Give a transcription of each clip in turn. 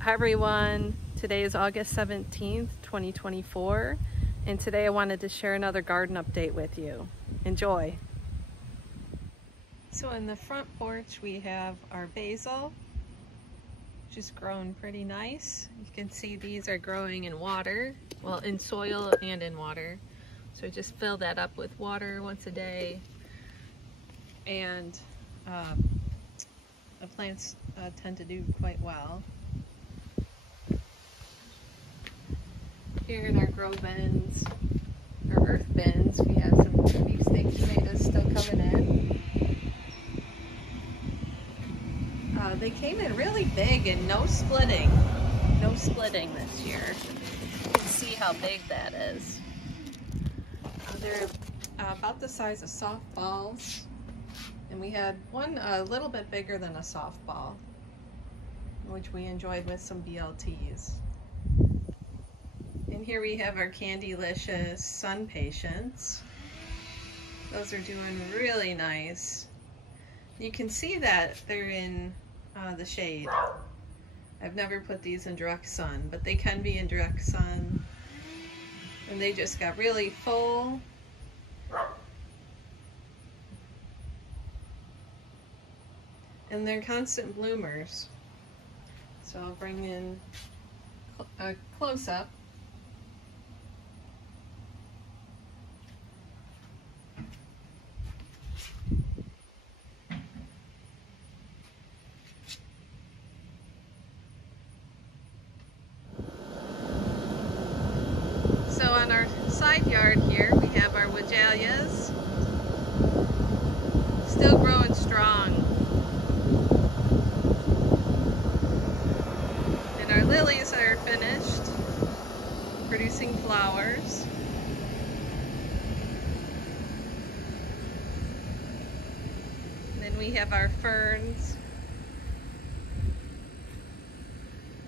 Hi everyone, today is August 17th, 2024, and today I wanted to share another garden update with you. Enjoy! So in the front porch we have our basil, which is grown pretty nice. You can see these are growing in water, well, in soil and in water. So just fill that up with water once a day, and the plants tend to do quite well. Here in our grow bins, or earth bins, we have some beefsteak tomatoes still coming in. They came in really big and no splitting this year. You can see how big that is. They're about the size of softballs, and we had one a little bit bigger than a softball, which we enjoyed with some BLTs. And here we have our Candylicious Sun Patience. Those are doing really nice. You can see that they're in the shade. I've never put these in direct sun, but they can be in direct sun. And they just got really full. And they're constant bloomers. So I'll bring in a close-up. So on our side yard here, we have our Wedgalias, still growing strong. And our lilies are finished, producing flowers. And then we have our ferns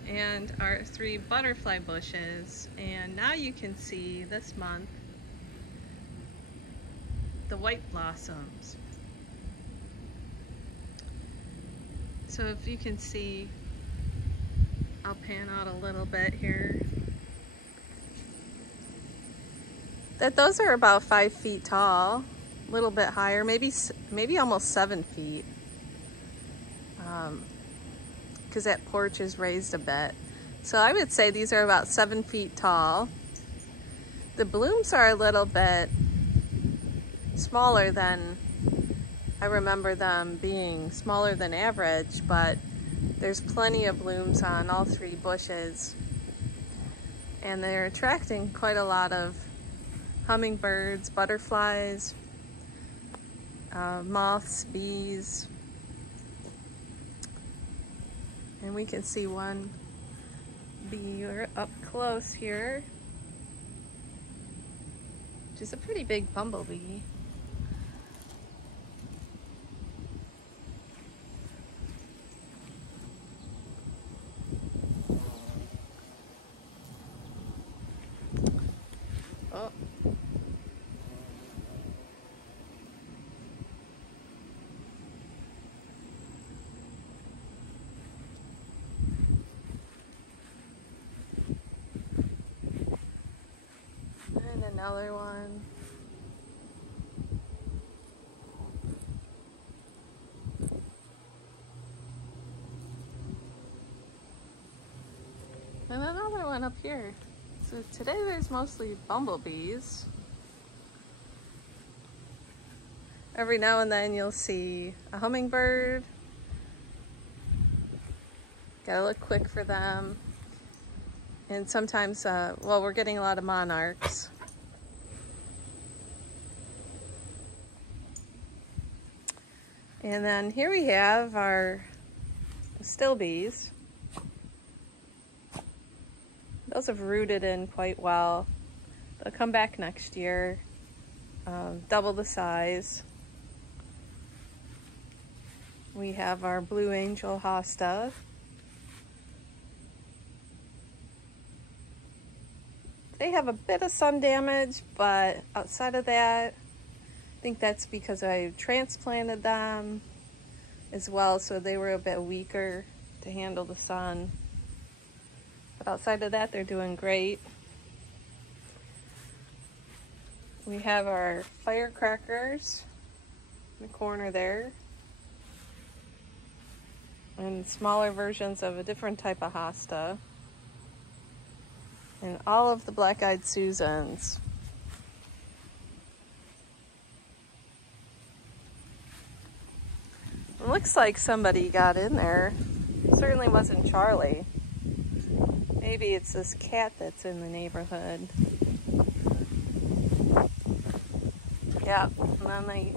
and our 3 butterfly bushes, and now you can see this month the white blossoms. So if you can see, I'll pan out a little bit here, that those are about 5 feet tall, a little bit higher, maybe almost 7 feet. Because that porch is raised a bit. So I would say these are about 7 feet tall. The blooms are a little bit smaller than, I remember them being smaller than average, but there's plenty of blooms on all 3 bushes. And they're attracting quite a lot of hummingbirds, butterflies, moths, bees. And we can see one bee up close here, which is a pretty big bumblebee. Oh. And another one. And another one up here. So today there's mostly bumblebees. Every now and then you'll see a hummingbird. Gotta look quick for them. And sometimes, well, we're getting a lot of monarchs. And then here we have our stilbees. Those have rooted in quite well. They'll come back next year, double the size. We have our Blue Angel hosta. They have a bit of sun damage, but outside of that, I think that's because I transplanted them as well, so they were a bit weaker to handle the sun. But outside of that, they're doing great. We have our firecrackers in the corner there, and smaller versions of a different type of hosta, and all of the black-eyed Susans. It looks like somebody got in there. It certainly wasn't Charlie. Maybe it's this cat that's in the neighborhood. Yeah, and then they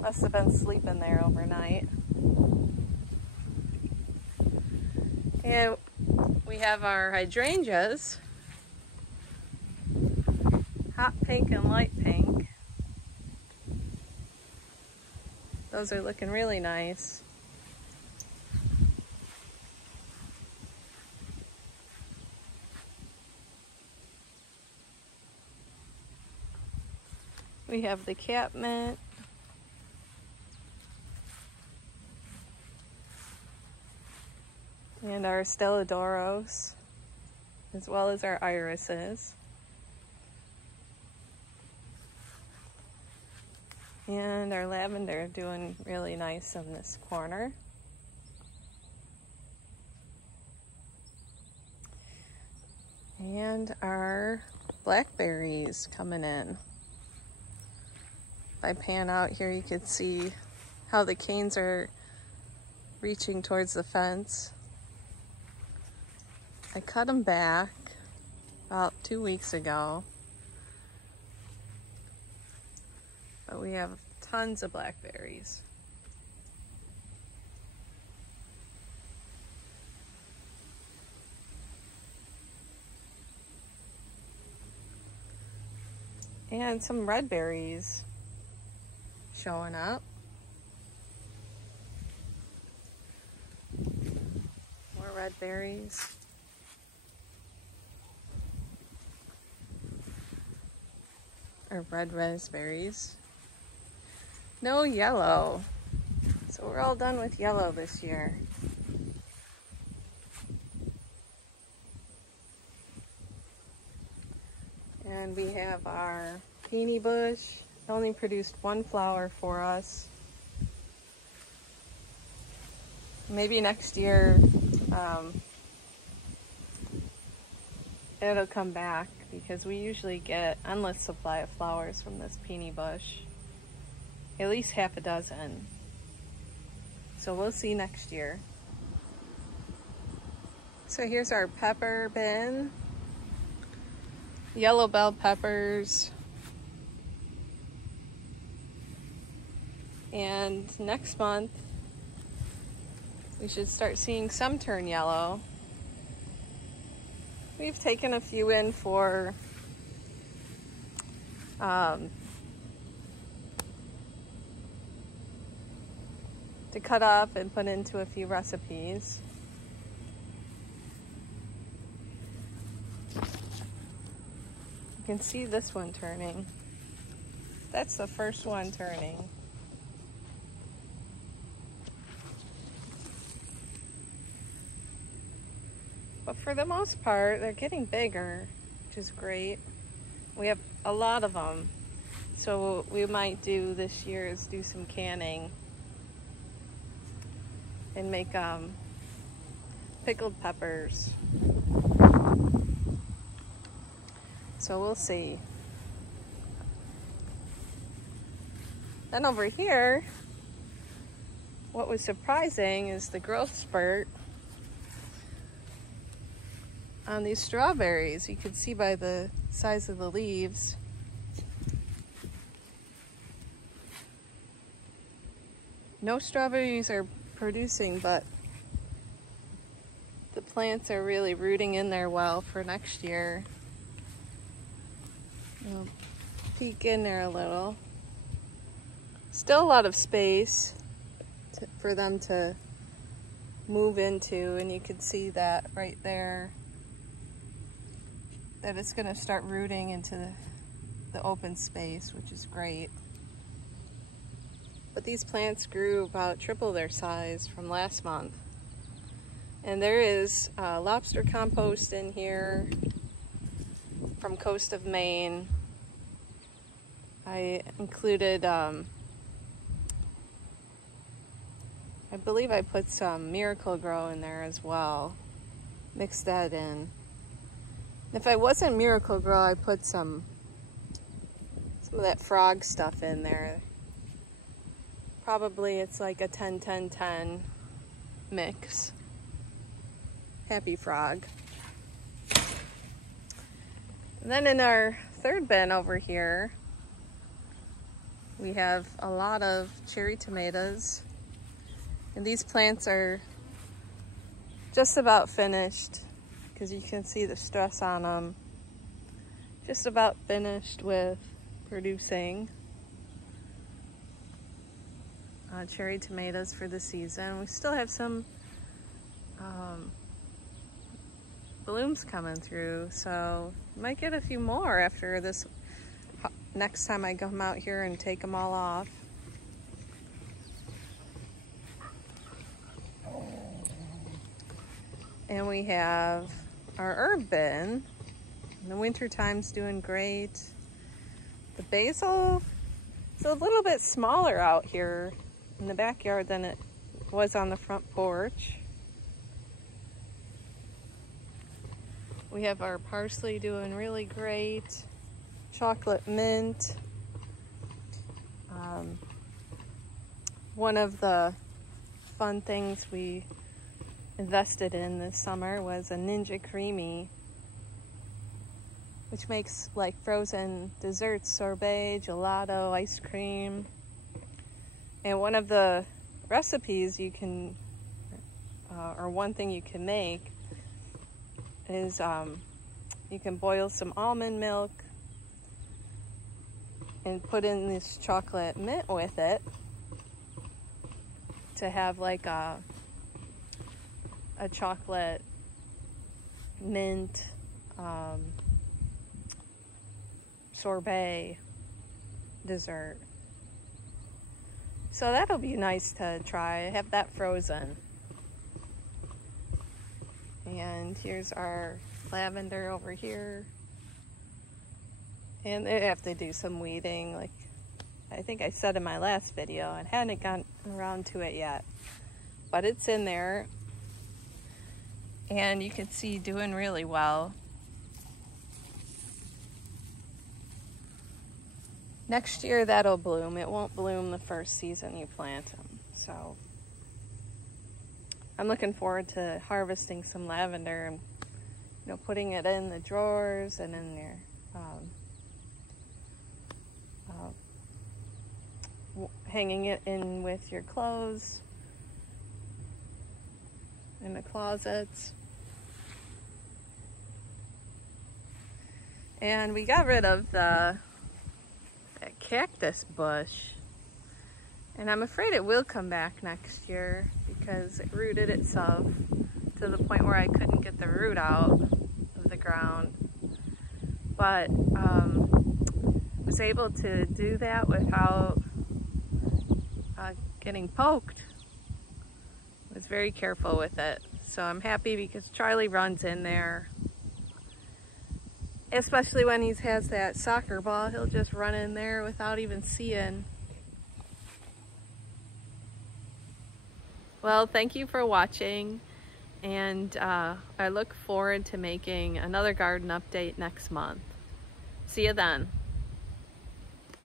must have been sleeping there overnight. And we have our hydrangeas, hot pink and light pink. Those are looking really nice. We have the catmint. And our Stelladoros, as well as our irises. And our lavender doing really nice in this corner. And our blackberries coming in. If I pan out here, you can see how the canes are reaching towards the fence. I cut them back about 2 weeks ago. But we have tons of blackberries. And some red berries showing up. More red berries. Or red raspberries. No yellow. So we're all done with yellow this year. And we have our peony bush. It only produced one flower for us. Maybe next year it'll come back, because we usually get endless supply of flowers from this peony bush. At least half a dozen. So we'll see next year. So here's our pepper bin. Yellow bell peppers. And next month, we should start seeing some turn yellow. We've taken a few in for to cut up and put into a few recipes. You can see this one turning. That's the first one turning. But for the most part, they're getting bigger, which is great. We have a lot of them. So what we might do this year is do some canning and make pickled peppers. So we'll see. Then over here, what was surprising is the growth spurt on these strawberries. You can see by the size of the leaves. No strawberries are producing, but the plants are really rooting in there well for next year. We'll peek in there a little. Still a lot of space for them to move into, and you can see that right there, that it's going to start rooting into the open space, which is great. But these plants grew about triple their size from last month. And there is lobster compost in here from Coast of Maine. I included, I believe I put some Miracle-Gro in there as well. Mixed that in. If I wasn't Miracle-Gro, I put some of that frog stuff in there. Probably it's like a 10-10-10 mix. Happy Frog. And then in our third bin over here, we have a lot of cherry tomatoes. And these plants are just about finished, because you can see the stress on them. Just about finished with producing cherry tomatoes for the season. We still have some blooms coming through, so might get a few more after this next time I come out here and take them all off. And we have our herb bin. In the winter time's doing great. The basil is a little bit smaller out here in the backyard than it was on the front porch. We have our parsley doing really great. Chocolate mint. One of the fun things we invested in this summer was a Ninja Creami, which makes like frozen desserts, sorbet, gelato, ice cream. And one of the recipes you can, or one thing you can make is you can boil some almond milk and put in this chocolate mint with it to have like a chocolate mint sorbet dessert. So that'll be nice to try. Have that frozen. And here's our lavender over here. And they have to do some weeding, like I think I said in my last video. I hadn't gotten around to it yet, but it's in there. And you can see doing really well. Next year that'll bloom. It won't bloom the first season you plant them. So I'm looking forward to harvesting some lavender and putting it in the drawers and in there. Hanging it in with your clothes in the closets. And we got rid of that cactus bush, and I'm afraid it will come back next year because it rooted itself to the point where I couldn't get the root out of the ground. But was able to do that without getting poked. I was very careful with it, so I'm happy because Charlie runs in there. Especially when he has that soccer ball, he'll just run in there without even seeing. Well, thank you for watching, and I look forward to making another garden update next month. See you then.